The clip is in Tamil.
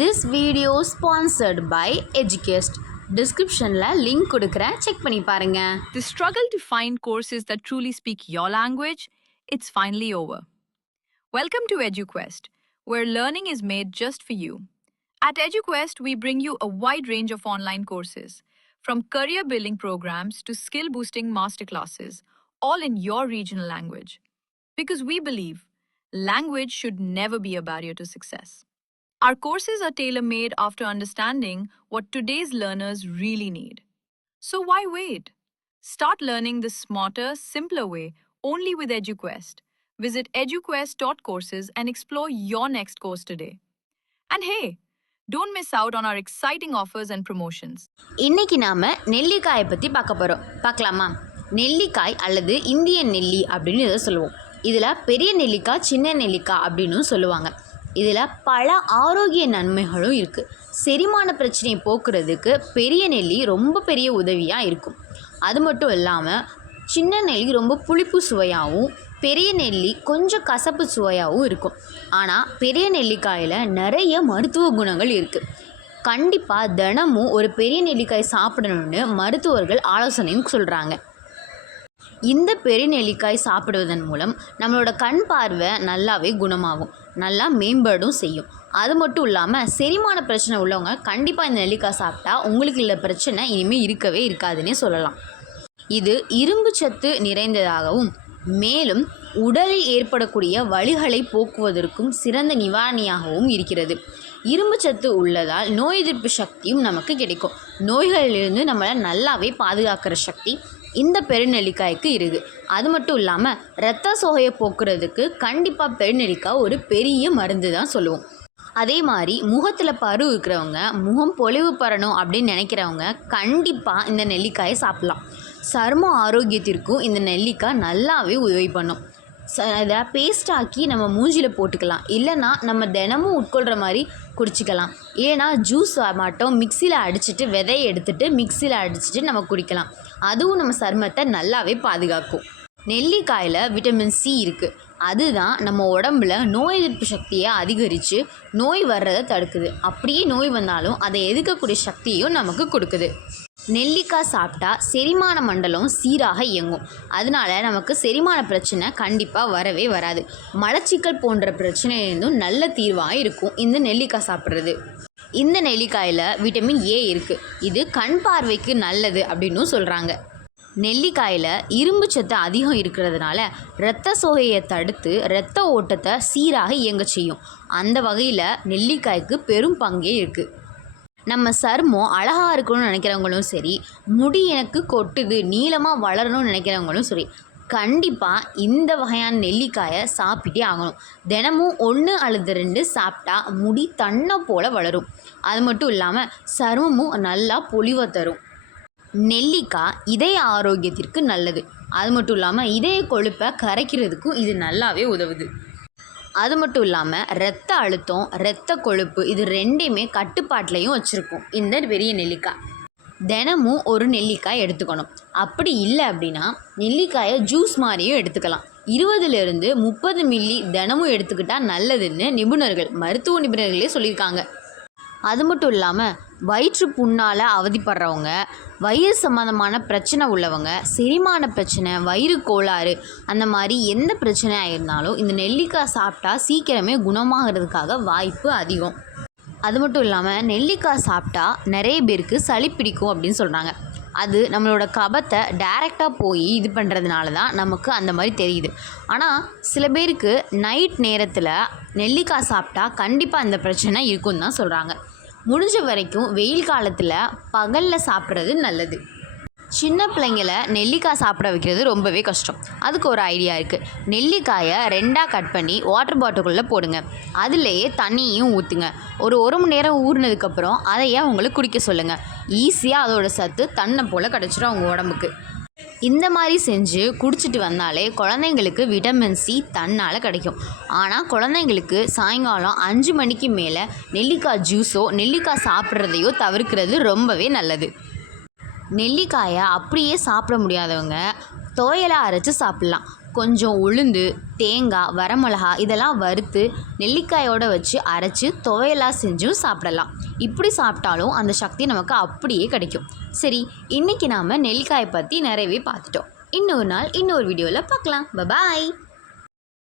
This video sponsored by Educast. Descriptionல link கொடுக்கிறேன் check பண்ணி பாருங்க. The struggle to find courses that truly speak your language, it's finally over. Welcome to EduQuest, where learning is made just for you. At EduQuest, we bring you a wide range of online courses, from career building programs to skill boosting masterclasses, all in your regional language. Because we believe language should never be a barrier to success. Our courses are tailor-made after understanding what today's learners really need. So why wait? Start learning the smarter, simpler way only with EduQuest. Visit eduquest.courses and explore your next course today. And hey, don't miss out on our exciting offers and promotions. இன்னைக்கு நாம நெல்லிக்காயை பற்றி பார்க்க போகிறோம். பார்க்கலாமா? நெல்லிக்காய் அல்லது இந்தியன் நெல்லி அப்படின்னு இதை சொல்லுவோம். இதில் பெரிய நெல்லிக்காய் சின்ன நெல்லிக்காய் அப்படின்னு சொல்லுவாங்க. இதில் பல ஆரோக்கிய நன்மைகளும் இருக்குது. செரிமான பிரச்சனையை போக்குறதுக்கு பெரிய நெல்லி ரொம்ப பெரிய உதவியாக இருக்கும். அது மட்டும் இல்லாமல் சின்ன நெல்லி ரொம்ப புளிப்பு சுவையாகவும் பெரிய நெல்லி கொஞ்சம் கசப்பு சுவையாகவும் இருக்கும். ஆனால் பெரிய நெல்லிக்காயில் நிறைய மருத்துவ குணங்கள் இருக்குது. கண்டிப்பாக தினமும் ஒரு பெரிய நெல்லிக்காய் சாப்பிடணும்னு மருத்துவர்கள் ஆலோசனையும் சொல்கிறாங்க. இந்த பெரிய நெல்லிக்காய் சாப்பிடுவதன் மூலம் நம்மளோட கண் பார்வை நல்லாவே குணமாகும், நல்லா மேம்படும் செய்யும். அது மட்டும் இல்லாமல் செரிமான பிரச்சனை உள்ளவங்க கண்டிப்பாக இந்த நெல்லிக்காய் சாப்பிட்டா உங்களுக்கு இந்த பிரச்சனை இனிமேல் இருக்கவே இருக்காதுன்னே சொல்லலாம். இது இரும்பு சத்து நிறைந்ததாகவும் மேலும் உடலில் ஏற்படக்கூடிய வலிகளை போக்குவதற்கும் சிறந்த நிவாரணியாகவும் இருக்கிறது. இரும்பு சத்து உள்ளதால் நோய் எதிர்ப்பு சக்தியும் நமக்கு கிடைக்கும். நோய்களிலிருந்து நம்மளை நல்லாவே பாதுகாக்கிற சக்தி இந்த பெருநெல்லிக்காய்க்கு இருக்குது. அது மட்டும் இல்லாமல் இரத்த சோகையை போக்குறதுக்கு கண்டிப்பாக பெருநெல்லிக்காய் ஒரு பெரிய மருந்து தான் சொல்லுவோம். அதே மாதிரி முகத்தில் பரு இருக்கிறவங்க, முகம் பொலிவு பெறணும் அப்படின்னு நினைக்கிறவங்க கண்டிப்பாக இந்த நெல்லிக்காயை சாப்பிட்லாம். சரும ஆரோக்கியத்திற்கும் இந்த நெல்லிக்காய் நல்லாவே உதவி பண்ணும். இதை பேஸ்டாக்கி நம்ம மூஞ்சியில் போட்டுக்கலாம், இல்லைனா நம்ம தினமும் உட்கொள்கிற மாதிரி குடிச்சிக்கலாம். இல்லைனா ஜூஸ் மட்டும் மிக்சியில் அடிச்சுட்டு விதையை எடுத்துகிட்டு மிக்சியில் அடிச்சுட்டு நம்ம குடிக்கலாம். அதுவும் நம்ம சருமத்தை நல்லாவே பாதுகாக்கும். நெல்லிக்காயில் விட்டமின் சி இருக்குது. அதுதான் நம்ம உடம்புல நோய் எதிர்ப்பு சக்தியை அதிகரித்து நோய் வர்றதை தடுக்குது. அப்படியே நோய் வந்தாலும் அதை எதிர்க்கக்கூடிய சக்தியும் நமக்கு கொடுக்குது. நெல்லிக்காய் சாப்பிட்டா செரிமான மண்டலம் சீராக இயங்கும். அதனால நமக்கு செரிமான பிரச்சனை கண்டிப்பாக வரவே வராது. மலச்சிக்கல் போன்ற பிரச்சனையிலிருந்தும் நல்ல தீர்வாக இருக்கும் இந்த நெல்லிக்காய் சாப்பிட்றது. இந்த நெல்லிக்காயில் விட்டமின் ஏ இருக்குது. இது கண் பார்வைக்கு நல்லது அப்படின்னும் சொல்கிறாங்க. நெல்லிக்காயில் இரும்பு சத்து அதிகம் இருக்கிறதுனால இரத்த சோகையை தடுத்து இரத்த ஓட்டத்தை சீராக இயங்க செய்யும். அந்த வகையில் நெல்லிக்காய்க்கு பெரும் பங்கே இருக்குது. நம்ம சருமம் அழகாக இருக்கணும்னு நினைக்கிறவங்களும் சரி, முடி எனக்கு கொட்டுது நீளமாக வளரணும்னு நினைக்கிறவங்களும் சரி, கண்டிப்பாக இந்த வகையான நெல்லிக்காயை சாப்பிட்டே ஆகணும். தினமும் 1 அல்லது 2 சாப்பிட்டா முடி தன்னை போல் வளரும். அது மட்டும் இல்லாமல் சருமமும் நல்லா பொலிவை தரும். நெல்லிக்காய் இதய ஆரோக்கியத்திற்கு நல்லது. அது மட்டும் இல்லாமல் இதய கொழுப்பை கரைக்கிறதுக்கும் இது நல்லாவே உதவுது. அது மட்டும் இல்லாமல் இரத்த அழுத்தம், இரத்த கொழுப்பு இது ரெண்டையுமே கட்டுப்பாட்டிலையும் வச்சுருக்கும் இந்த பெரிய நெல்லிக்காய். தினமும் ஒரு நெல்லிக்காய் எடுத்துக்கணும். அப்படி இல்லை அப்படின்னா நெல்லிக்காயை ஜூஸ் மாதிரியும் எடுத்துக்கலாம். 20லிருந்து 30 மில்லி தினமும் எடுத்துக்கிட்டால் நல்லதுன்னு மருத்துவ நிபுணர்களே சொல்லியிருக்காங்க. அது மட்டும் இல்லாமல் வயிற்று புண்ணால் அவதிப்படுறவங்க, வயிறு சம்மந்தமான பிரச்சனை உள்ளவங்க, செரிமான பிரச்சனை, வயிறு கோளாறு அந்த மாதிரி எந்த பிரச்சனையாக இருந்தாலும் இந்த நெல்லிக்காய் சாப்பிட்டா சீக்கிரமே குணமாகிறதுக்காக வாய்ப்பு அதிகம். அது மட்டும் இல்லாமல் நெல்லிக்காய் சாப்பிட்டா நிறைய பேருக்கு சளி பிடிக்கும் அப்படின்னு சொல்கிறாங்க. அது நம்மளோட கபத்தை டைரெக்டாக போய் இது பண்ணுறதுனால தான் நமக்கு அந்த மாதிரி தெரியுது. ஆனால் சில பேருக்கு நைட் நேரத்தில் நெல்லிக்காய் சாப்பிட்டா கண்டிப்பாக அந்த பிரச்சனை இருக்குன்னு தான் சொல்கிறாங்க. முடிஞ்ச வரைக்கும் வெயில் காலத்தில் பகலில் சாப்பிட்றது நல்லது. சின்ன பிள்ளைங்களை நெல்லிக்காய் சாப்பிட வைக்கிறது ரொம்பவே கஷ்டம். அதுக்கு ஒரு ஐடியா இருக்குது. நெல்லிக்காயை 2ஆக கட் பண்ணி வாட்டர் பாட்டிலுக்குள்ளே போடுங்க. அதுலேயே தண்ணியும் ஊற்றுங்க. ஒரு மணி நேரம் ஊறினதுக்கப்புறம் அதையே அவங்களுக்கு குடிக்க சொல்லுங்கள். ஈஸியாக அதோட சத்து தன்னை போல் கிடச்சிடும் அவங்க உடம்புக்கு. இந்த மாதிரி செஞ்சு குடிச்சிட்டு வந்தாலே குழந்தைங்களுக்கு விட்டமின் சி தன்னால் கிடைக்கும். ஆனால் குழந்தைங்களுக்கு சாயங்காலம் 5 மணிக்கு மேலே நெல்லிக்காய் ஜூஸோ நெல்லிக்காய் சாப்பிட்றதையோ தவிர்க்கிறது ரொம்பவே நல்லது. நெல்லிக்காயை அப்படியே சாப்பிட முடியாதவங்க துவையலாக அரைச்சி சாப்பிட்லாம். கொஞ்சம் உளுந்து, தேங்காய், வரமிளகா இதெல்லாம் வறுத்து நெல்லிக்காயோடு வச்சு அரைச்சி துவையலாக செஞ்சும் சாப்பிடலாம். இப்படி சாப்பிட்டாலும் அந்த சக்தி நமக்கு அப்படியே கிடைக்கும். சரி, இன்றைக்கி நாம் நெல்லிக்காயை பற்றி நிறையவே பார்த்துட்டோம். இன்னொரு நாள் இன்னொரு வீடியோவில் பார்க்கலாம். பாய்.